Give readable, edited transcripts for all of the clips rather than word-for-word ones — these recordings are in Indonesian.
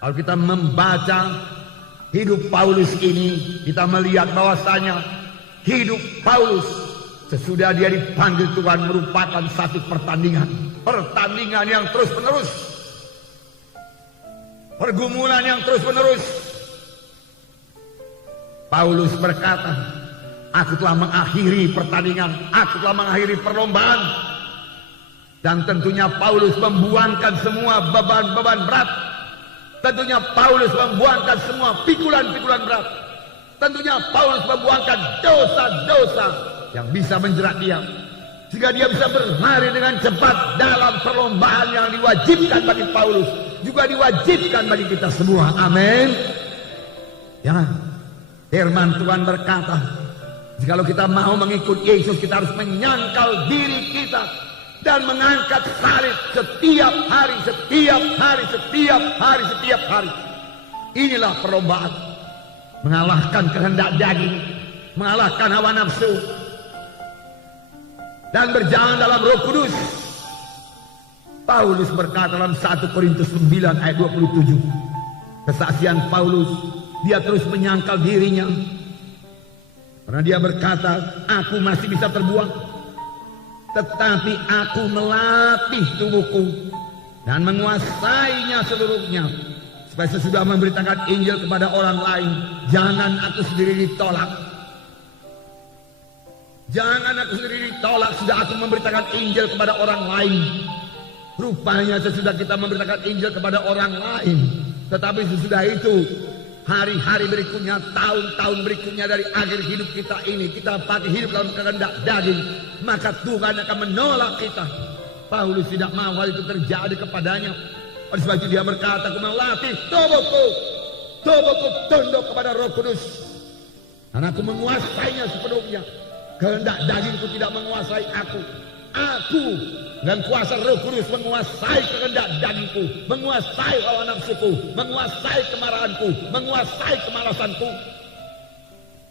Kalau kita membaca hidup Paulus ini, kita melihat bahwasanya hidup Paulus sesudah dia dipanggil Tuhan merupakan satu pertandingan yang terus menerus, pergumulan yang terus menerus. Paulus berkata, aku telah mengakhiri pertandingan, aku telah mengakhiri perlombaan. Dan tentunya Paulus membuangkan semua beban-beban berat. Tentunya Paulus membuangkan semua pikulan-pikulan berat. Tentunya Paulus membuangkan dosa-dosa yang bisa menjerat dia, sehingga dia bisa berlari dengan cepat dalam perlombaan yang diwajibkan bagi Paulus, juga diwajibkan bagi kita semua. Amin. Ya, firman Tuhan berkata, jikalau kita mau mengikut Yesus, kita harus menyangkal diri kita dan mengangkat salib setiap hari. Inilah perlombaan, mengalahkan kehendak daging, mengalahkan hawa nafsu, dan berjalan dalam Roh Kudus. Paulus berkata dalam 1 Korintus 9 ayat 27, kesaksian Paulus, dia terus menyangkal dirinya, karena dia berkata, aku masih bisa terbuang, tetapi aku melatih tubuhku dan menguasainya seluruhnya, supaya sesudah memberitakan Injil kepada orang lain, jangan aku sendiri ditolak. Jangan aku sendiri ditolak, sudah aku memberitakan Injil kepada orang lain. Rupanya sesudah kita memberitakan Injil kepada orang lain, tetapi sesudah itu, hari-hari berikutnya, tahun-tahun berikutnya dari akhir hidup kita ini, kita pakai hidup dalam kehendak daging, maka Tuhan akan menolak kita. Paulus tidak mau hal itu terjadi kepadanya. Oleh sebab itu dia berkata, aku melatih tubuhku tunduk kepada Roh Kudus, dan aku menguasainya sepenuhnya. Kehendak dagingku tidak menguasai aku. Aku dan kuasa Roh Kudus menguasai kehendak dagingku, menguasai hawa nafsuku, menguasai kemarahanku, menguasai kemalasanku,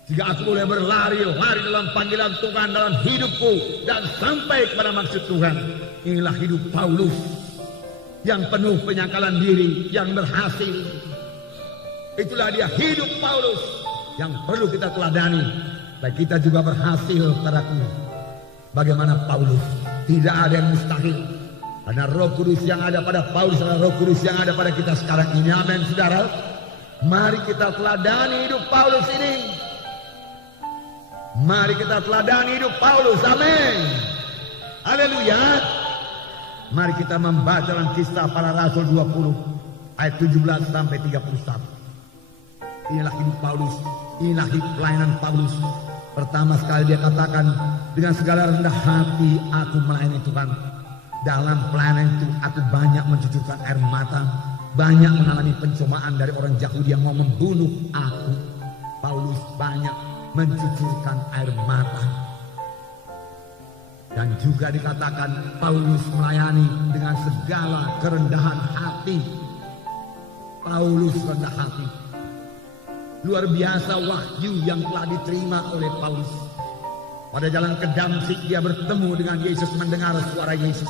jika aku boleh berlari dalam panggilan Tuhan dalam hidupku dan sampai kepada maksud Tuhan. Inilah hidup Paulus yang penuh penyangkalan diri, yang berhasil. Itulah dia hidup Paulus yang perlu kita teladani, supaya kita juga berhasil padaku. Bagaimana Paulus? Tidak ada yang mustahil, karena Roh Kudus yang ada pada Paulus adalah Roh Kudus yang ada pada kita sekarang ini. Amin, saudara. Mari kita teladani hidup Paulus ini. Mari kita teladani hidup Paulus. Amin. Haleluya. Mari kita membaca dalam Kisah Para Rasul 20 ayat 17 sampai 31. Inilah hidup Paulus, inilah hidup pelayanan Paulus. Pertama sekali dia katakan, dengan segala rendah hati aku melayani Tuhan. Dalam pelayanan itu aku banyak mencucurkan air mata, banyak mengalami pencobaan dari orang Yahudi yang mau membunuh aku. Paulus banyak mencucurkan air mata. Dan juga dikatakan Paulus melayani dengan segala kerendahan hati. Paulus rendah hati. Luar biasa wahyu yang telah diterima oleh Paulus. Pada jalan ke Damsyik dia bertemu dengan Yesus, mendengar suara Yesus.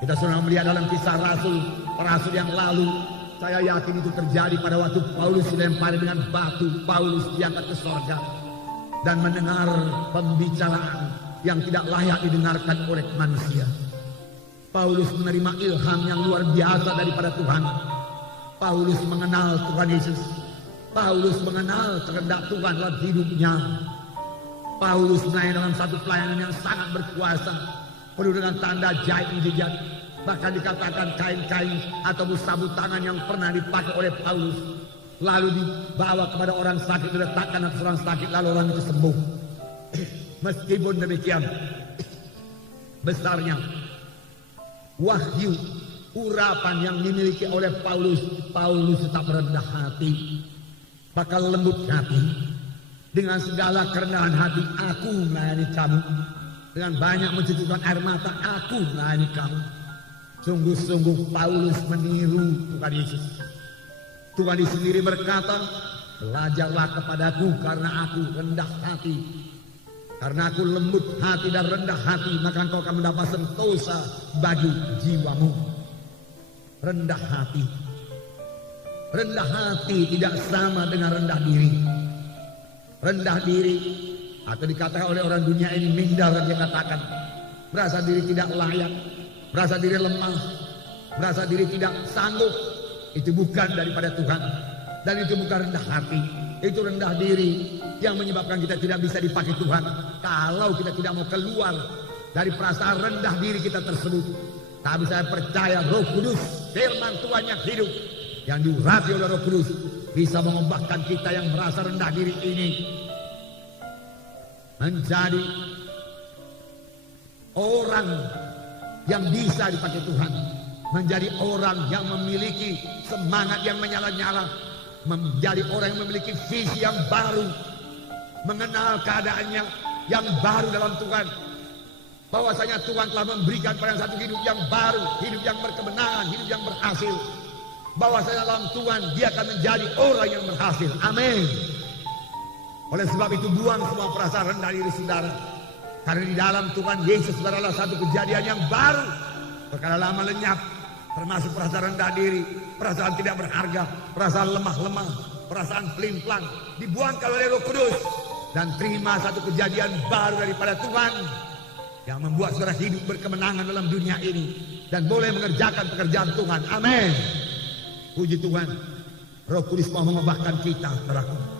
Kita sudah melihat dalam Kisah Rasul yang lalu. Saya yakin itu terjadi pada waktu Paulus dilempari dengan batu. Paulus diangkat ke surga dan mendengar pembicaraan yang tidak layak didengarkan oleh manusia. Paulus menerima ilham yang luar biasa daripada Tuhan. Paulus mengenal Tuhan Yesus. Paulus mengenal kehendak Tuhan dalam hidupnya. Paulus melayani dalam satu pelayanan yang sangat berkuasa, penuh dengan tanda jahit mujizat. Bahkan dikatakan kain-kain atau sabut tangan yang pernah dipakai oleh Paulus lalu dibawa kepada orang sakit, diletakkan atas orang sakit, lalu orang itu sembuh. Meskipun demikian besarnya wahyu urapan yang dimiliki oleh Paulus, Paulus tetap rendah hati, bakal lembut hati. Dengan segala kerendahan hati aku melayani kamu, dengan banyak mencucurkan air mata aku melayani kamu. Sungguh-sungguh Paulus meniru Tuhan Yesus. Tuhan Yesus sendiri berkata, belajarlah kepadaku karena aku rendah hati. Karena aku lembut hati dan rendah hati, maka engkau akan mendapat sentosa bagi jiwamu. Rendah hati. Rendah hati tidak sama dengan rendah diri. Rendah diri atau dikatakan oleh orang dunia ini minder, dia katakan merasa diri tidak layak, merasa diri lemah, merasa diri tidak sanggup. Itu bukan daripada Tuhan, dan itu bukan rendah hati. Itu rendah diri yang menyebabkan kita tidak bisa dipakai Tuhan. Kalau kita tidak mau keluar dari perasaan rendah diri kita tersebut. Tapi saya percaya Roh Kudus, firman Tuhan yang hidup, yang diurapi oleh Roh Kudus, bisa mengubahkan kita yang merasa rendah diri ini menjadi orang yang bisa dipakai Tuhan, menjadi orang yang memiliki semangat yang menyala-nyala, menjadi orang yang memiliki visi yang baru, mengenal keadaannya yang baru dalam Tuhan, bahwasanya Tuhan telah memberikan pada satu hidup yang baru, hidup yang berkemenangan, hidup yang berhasil, bahwasanya dalam Tuhan dia akan menjadi orang yang berhasil. Amin. Oleh sebab itu buang semua perasaan rendah diri saudara, karena di dalam Tuhan Yesus adalah satu kejadian yang baru. Perkara lama lenyap, termasuk perasaan rendah diri, perasaan tidak berharga, perasaan lemah-lemah, perasaan pelin-pelan, dibuangkan oleh Roh Kudus dan terima satu kejadian baru daripada Tuhan yang membuat saudara hidup berkemenangan dalam dunia ini dan boleh mengerjakan pekerjaan Tuhan. Amin. Puji Tuhan. Roh Kudus mau mengubahkan kita, saudaraku.